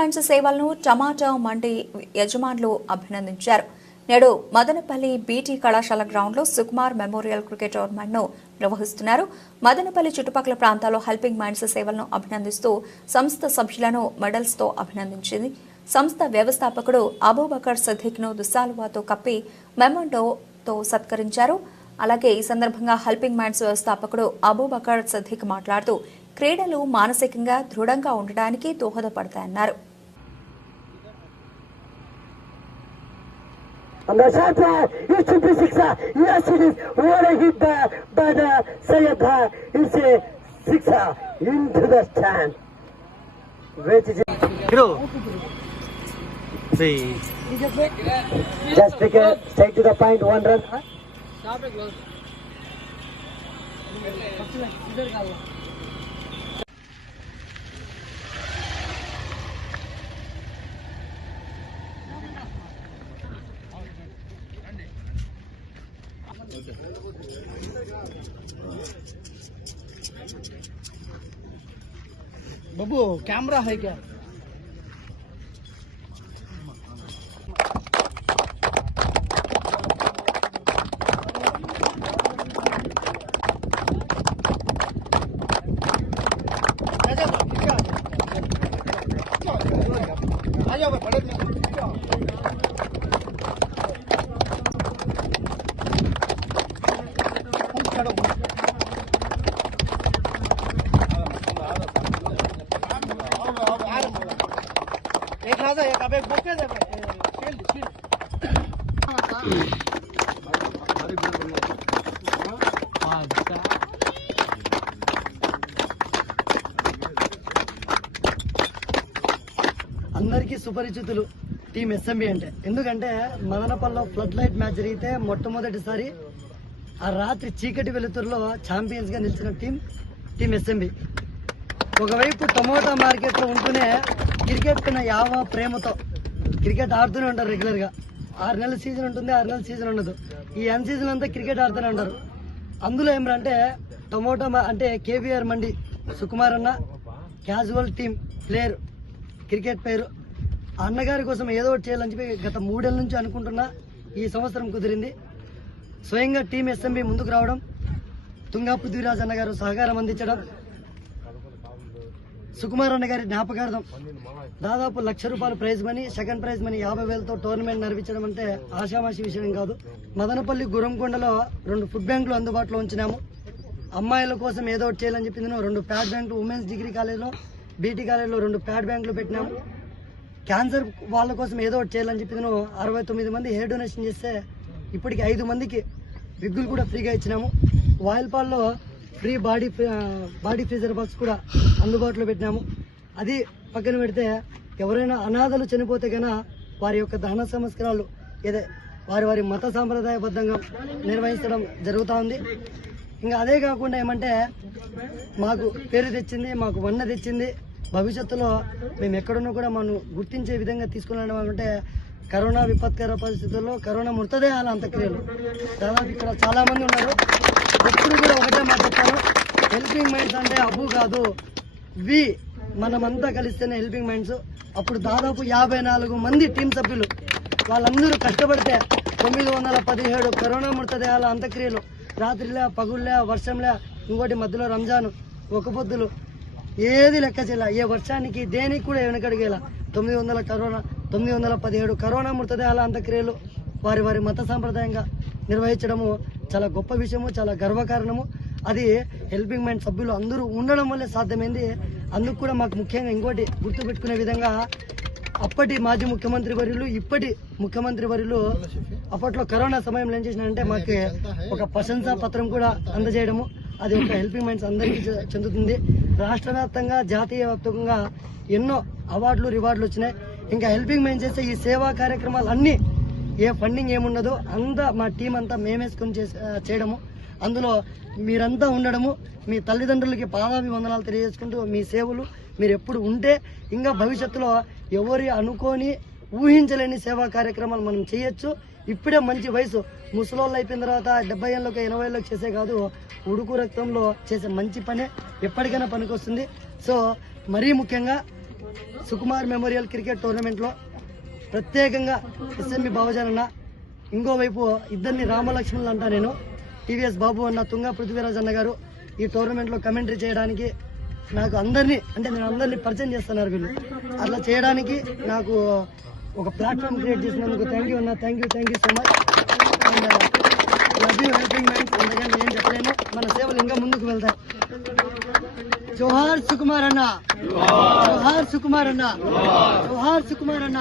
Minds సేవలను టమాటా మండి యజమానులు అభినందించారు. నేడు మదనపల్లి బీటీ కళాశాల గ్రౌండ్లో సుకుమార్ మెమోరియల్ క్రికెట్ టోర్నమెంట్ను నిర్వహిస్తున్నారు. మదనపల్లి చుట్టుపక్కల ప్రాంతాల్లో హెల్పింగ్ మైండ్స్ సేవలను అభినందిస్తూ సంస్థ సభ్యులను మెడల్స్తో అభినందించింది. సంస్థ వ్యవస్థాపకుడు అబూబకర్ సద్దీక్ను దుస్సాలువాతో కప్పి మెమంటోతో సత్కరించారు. అలాగే ఈ సందర్భంగా హెల్పింగ్ మైండ్స్ వ్యవస్థాపకుడు అబూబకర్ సద్దీక్ మాట్లాడుతూ క్రీడలు మానసికంగా దృఢంగా ఉండడానికి దోహదపడతాయన్నారు. Anlaşıldı. Üçüncü siksa yasiniz. Oraya gitti. Bana sayıda ise siksa into the stand. Hero. See. Just take a take to the point one run. Stop it, बबू कैमरा है क्या? एक राजा एक अब एक बोके दे शील्ड शील्ड అందరికీ సుపరిచితులు టీం ఎస్ఎంబి అంటే ఎందుకంటే మదనపల్లిలో ఫ్లడ్ లైట్ మ్యాచ్ జరిగితే మొట్టమొదటిసారి ఆ రాత్రి చీకటి వెలుతురులో ఛాంపియన్స్ గా నిలిచిన టీం టీం ఎస్ఎంబి ఒకవైపు టమోటా మార్కెట్ లో ఉంటూనే క్రికెట్ పైన యావ ప్రేమతో క్రికెట్ ఆడుతూనే ఉంటారు రెగ్యులర్గా ఆరు నెలల సీజన్ ఉంటుంది ఆరు నెలల సీజన్ ఉండదు. ఈ అన్ సీజన్ అంతా క్రికెట్ ఆడుతూనే ఉంటారు. అందులో ఏమిటంటే టొమాటో అంటే కేవీఆర్ మండి సుకుమార్ అన్న క్యాజువల్ టీం ప్లేయర్ క్రికెట్ పేరు అన్నగారి కోసం ఏదో ఒకటి చేయాలని చెప్పి గత మూడేళ్ళ నుంచి అనుకుంటున్నా. ఈ సంవత్సరం కుదిరింది. స్వయంగా టీం ఎస్ఎంబి ముందుకు రావడం తుంగా పృథ్వీరాజ్ అన్న గారు సహకారం అందించడం సుకుమార్ అన్న గారి జ్ఞాపకార్థం దాదాపు లక్ష రూపాయలు prize money second prize money యాభై వేలతో టోర్నమెంట్ నడిపించడం అంటే ఆశామాషి విషయం కాదు. మదనపల్లి గురంకొండలో రెండు ఫుడ్ బ్యాంకులు అందుబాటులో ఉంచినాము. అమ్మాయిల కోసం ఏదో ఒకటి చేయాలని చెప్పి నేను రెండు ప్యాడ్ బ్యాంకులు ఉమెన్స్ డిగ్రీ కాలేజ్లో బీటీ కాలేజ్లో రెండు ప్యాడ్ బ్యాంకులు పెట్టినాము. క్యాన్సర్ వాళ్ళ కోసం ఏదో ఒకటి చేయాలని చెప్పి నేను అరవై తొమ్మిది మంది హెయిర్ డొనేషన్ చేస్తే ఇప్పటికి ఐదు మందికి విగ్గులు కూడా ఫ్రీగా ఇచ్చినాము. వాయిల్పాల్లో free body body freezer box కూడా అందుబాటులో పెట్టినాము. అది పక్కన పెడితే ఎవరైనా అనాథలు చనిపోతే కనుక వారి యొక్క దహన సంస్కారాలు ఏదే వారి వారి మత సాంప్రదాయబద్ధంగా నిర్వహించడం జరుగుతూ ఉంది. ఇంకా అదే కాకుండా ఏమంటే మాకు పేరు తెచ్చింది మాకు వన్న తెచ్చింది. భవిష్యత్తులో మేము ఎక్కడున్నా కూడా మనం గుర్తించే విధంగా తీసుకున్నాం అంటే కరోనా విపత్కర పరిస్థితుల్లో కరోనా మృతదేహాల అంత్యక్రియలు. దాదాపు ఇక్కడ చాలామంది ఉన్నారు ఎప్పుడు కూడా ఒకటే మాట చెప్తాను హెల్పింగ్ మైండ్స్ అంటే అబ్బు కాదు. వి మనమంతా కలిస్తేనే హెల్పింగ్ మైండ్స్. అప్పుడు దాదాపు యాభై నాలుగు మంది టీం సభ్యులు. వాళ్ళందరూ కష్టపడితే తొమ్మిది వందల పదిహేడు కరోనా మృతదేహాల అంత్యక్రియలు రాత్రిలే పగుళ్ళే వర్షంలే ఇంకోటి మధ్యలో రంజాన్ ఒక పొద్దులు. ఏది లెక్క చేయాల. ఏ వర్షానికి దేనికి కూడా వెనకడిగేలా తొమ్మిది వందల కరోనా తొమ్మిది వందల పదిహేడు కరోనా మృతదేహాల అంత్యక్రియలు వారి వారి మత సాంప్రదాయంగా నిర్వహించడము చాలా గొప్ప విషయము చాలా గర్వకారణము. అది హెల్పింగ్ మైండ్ సభ్యులు అందరూ ఉండడం వల్లే సాధ్యమైంది. అందుకు కూడా మాకు ముఖ్యంగా ఇంకోటి గుర్తుపెట్టుకునే విధంగా అప్పటి మాజీ ముఖ్యమంత్రి వర్యులు ఇప్పటి ముఖ్యమంత్రి వర్యులు అప్పట్లో కరోనా సమయంలో ఏం చేసినారంటే మాకు ఒక ప్రశంసా పత్రం కూడా అందజేయడము. అది ఒక హెల్పింగ్ మైండ్స్ అందరికీ చె- చెందుతుంది. రాష్ట్ర వ్యాప్తంగా జాతీయ వ్యాప్తంగా ఎన్నో అవార్డులు రివార్డులు వచ్చినాయి. ఇంకా హెల్పింగ్ మైండ్స్ చేసే ఈ సేవా కార్యక్రమాలు అన్నీ ఏ ఫండింగ్ ఏముండదు అంతా మా టీం అంతా మేమేసుకొని చేసే చేయడము. అందులో మీరంతా ఉండడము మీ తల్లిదండ్రులకి పాదాభివందనాలు తెలియజేసుకుంటూ మీ సేవలు మీరు ఎప్పుడు ఉంటే ఇంకా భవిష్యత్తులో ఎవరి అనుకోని ఊహించలేని సేవా కార్యక్రమాలు మనం చేయొచ్చు. ఇప్పుడే మంచి వయసు. ముసలోళ్ళు అయిపోయిన తర్వాత డెబ్బై ఏళ్ళకి ఎనభై ఏళ్ళకి చేసే కాదు ఉడుకు రక్తంలో చేసే మంచి పనే ఎప్పటికైనా పనికొస్తుంది. సో మరీ ముఖ్యంగా సుకుమార్ మెమోరియల్ క్రికెట్ టోర్నమెంట్లో ప్రత్యేకంగా ఎస్ఎంబి భావజనన్న ఇంకోవైపు ఇద్దరిని రామలక్ష్మణులు అంటా నేను. టీవీఎస్ బాబు అన్న తుంగా పృథ్వీరాజ్ అన్న గారు ఈ టోర్నమెంట్లో కమెంటరీ చేయడానికి నాకు అందరినీ అంటే నేను అందరినీ పరిచయం చేస్తున్నారు వీళ్ళు. అట్లా చేయడానికి నాకు ఒక ప్లాట్ఫామ్ క్రియేట్ చేసినందుకు థ్యాంక్ యూ అన్న thank you thank you so much and love you helping mans అందుకని నేను చెప్పలేను మన సేవలు ఇంకా ముందుకు వెళ్తాయి. జోహార్ సుకుమార్ అన్న. జోహార్ సుకుమార్ అన్న. జోహార్ సుకుమార్ అన్న.